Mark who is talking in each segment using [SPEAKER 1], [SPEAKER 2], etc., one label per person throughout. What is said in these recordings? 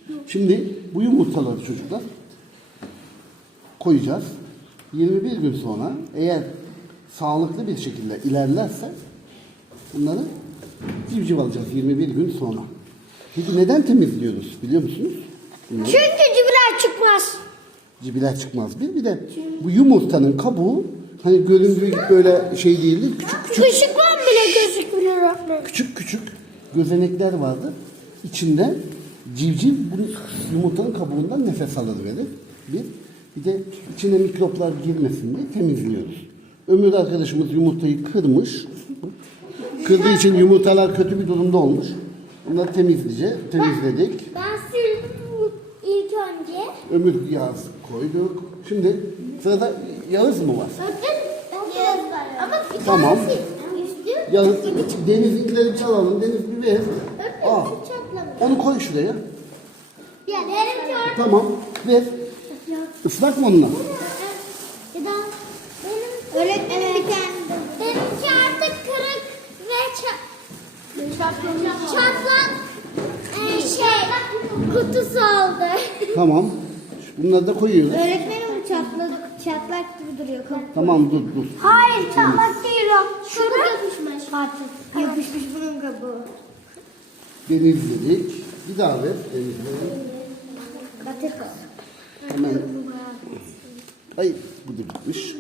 [SPEAKER 1] Şimdi bu yumurtaları çocuklar koyacağız. 21 gün sonra eğer sağlıklı bir şekilde ilerlerse bunları civciv alacağız 21 gün sonra. Peki neden temizliyoruz biliyor musunuz? Bunları?
[SPEAKER 2] Çünkü civciv çıkmaz.
[SPEAKER 1] Civcivler çıkmaz. Bir de bu yumurtanın kabuğu hani göründüğü gibi böyle şey değildir. Küçük küçük.
[SPEAKER 2] Işıklan bile gözükmüyor.
[SPEAKER 1] Küçük küçük gözenekler vardır. İçinde civciv bu yumurtanın kabuğundan nefes alır verir. Bir de içine mikroplar girmesin diye temizliyoruz. Ömür arkadaşımız yumurtayı kırmış. Kırdığı için yumurtalar kötü bir durumda olmuş. Bunları temizledik.
[SPEAKER 2] Ben sildim ilk önce.
[SPEAKER 1] Ömür Yağız koyduk. Şimdi sırada Yağız mı var?
[SPEAKER 2] Ama bir
[SPEAKER 1] Tamam.
[SPEAKER 2] tanesi üstü.
[SPEAKER 1] Yağız, Deniz'inkileri çalalım. Deniz bir ver. Aa,
[SPEAKER 2] Çatlamış.
[SPEAKER 1] onu koy şuraya.
[SPEAKER 2] Yani benimki orada.
[SPEAKER 1] Tamam. Ver. Islak mı onunla?
[SPEAKER 2] Ya da benim öğretmenim bir tane. Benimki artık kırık ve çatlak kutusu oldu.
[SPEAKER 1] Tamam. Bunları da koyuyoruz.
[SPEAKER 2] Öğretmenim çatlak gibi duruyor.
[SPEAKER 1] Tamam dur.
[SPEAKER 2] Hayır çatlak değil o. Şurada yapışmış. Artık yapışmış bunun kabuğu.
[SPEAKER 1] Denizledik. Bir daha ver. Denizledik.
[SPEAKER 2] Batır.
[SPEAKER 1] Hemen. Ay bu da bitmiş.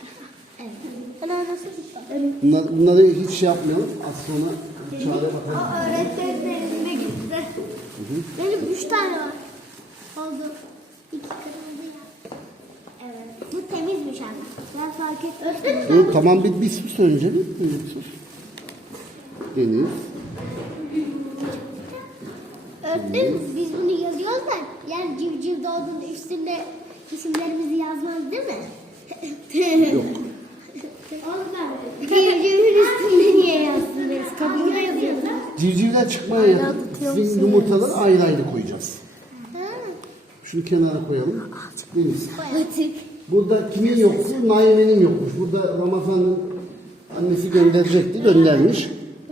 [SPEAKER 1] Bunları hiç şey yapmayalım. Az sonra çare bakalım.
[SPEAKER 2] Öğretmenin elinde gitti. Benim 3 tane var. Oldu. 2 kırıldı ya. Evet. Bu temizmiş anne. Ben fark ettim.
[SPEAKER 1] Dur, tamam bir sus önce bir sus. Deniz.
[SPEAKER 2] Öğretmenim biz bunu yazıyoruz da yani civciv doğduğunda üstünde isimlerimizi yazmaz değil mi?
[SPEAKER 1] Yok.
[SPEAKER 2] Civcivin üstünde niye yazsınız? Kabuğuna yazıyoruz.
[SPEAKER 1] Civcivler çıkmaya yakın. Sizin yumurtaları ayrı ayrı koyacağız. Şunu kenara koyalım. Deniz.
[SPEAKER 2] Batık.
[SPEAKER 1] Burada kimin yoktu? Naime'nin yokmuş. Burada Ramazan'ın annesi gönderecekti. Göndermiş.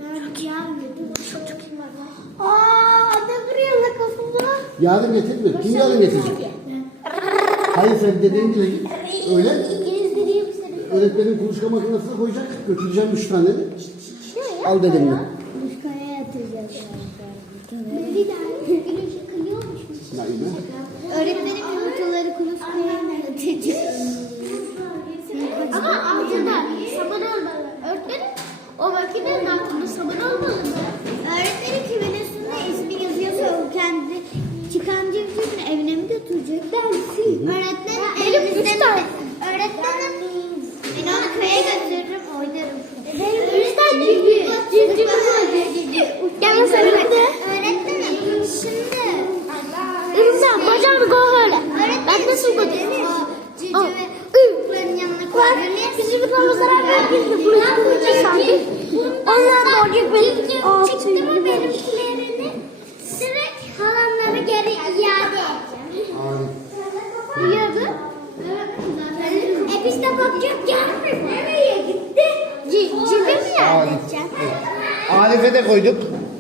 [SPEAKER 2] Aaa ne vuruyor kafamda?
[SPEAKER 1] Yarın getirmiyor. Kim yarın getirecek? Hayır sen dediğin gibi git. Öyle.
[SPEAKER 2] Gezdireyim seni.
[SPEAKER 1] Öğretmenin kuluçka makinesine koyacak. Götüreceğim 3 tane de. Al dedemle.
[SPEAKER 2] Kuşkaya yatıracağız. Bir daha güneşe kıyıyormuş.
[SPEAKER 1] Naime.
[SPEAKER 2] Öğretmenim yumurtaları kuluçkaya yatıracağız. Ama altında saman olmalı. Öğretmenim o makinenin altında saman olmalı mı? Öğretmenim kimin üstünde ismi yazıyorsa o kendi çıkan civcivin evine mi götürecek dersin? Öğretmenim elimizden öğretmenim beni onu köye götürürüm oynarım. Benim 3 tane civcivim var. Gel sen de. Öğretmenim şimdi. Sen bacağını koy öyle. Ben nasıl koyayım? Civcivi yanına koyuyorum. Bizim Ramazan'a verdiğimde buraya koyacağız. Onlar da olacak benim. Çıktı mı benimkilerini direkt halamlara geri iade edeceğim. Biliyordu. Biz de bakacak gelmiyor. Nereye gitti? Cibi mi iade edeceğim?
[SPEAKER 1] Arif'e de koyduk.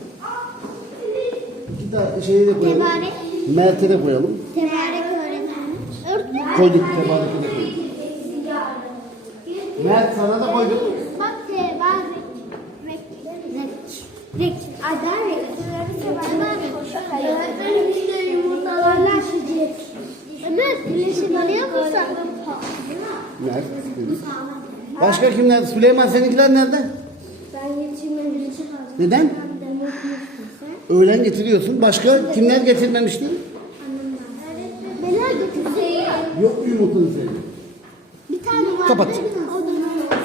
[SPEAKER 1] İki tane şeyi de koyalım.
[SPEAKER 2] Tebarek.
[SPEAKER 1] Mert'e de koyalım.
[SPEAKER 2] Tebarek öğretmenim.
[SPEAKER 1] Koyduk. Tebarek'e de koyduk. Mert sana da koyduk.
[SPEAKER 2] Bak tebarek. Rek. Adar rek. Öğretmenim işte yumurtalarla şişecek. Evet, birleşim alıyor musun?
[SPEAKER 1] Mert dedik. Başka kimler? Süleyman seninkiler nerede?
[SPEAKER 2] Ben getirmedim.
[SPEAKER 1] Neden? Öğlen getiriyorsun. Başka kimler getirmemişti?
[SPEAKER 2] Neler getirdi?
[SPEAKER 1] Yok mu yumurtanın senin?
[SPEAKER 2] Bir tane var.
[SPEAKER 1] Kapat.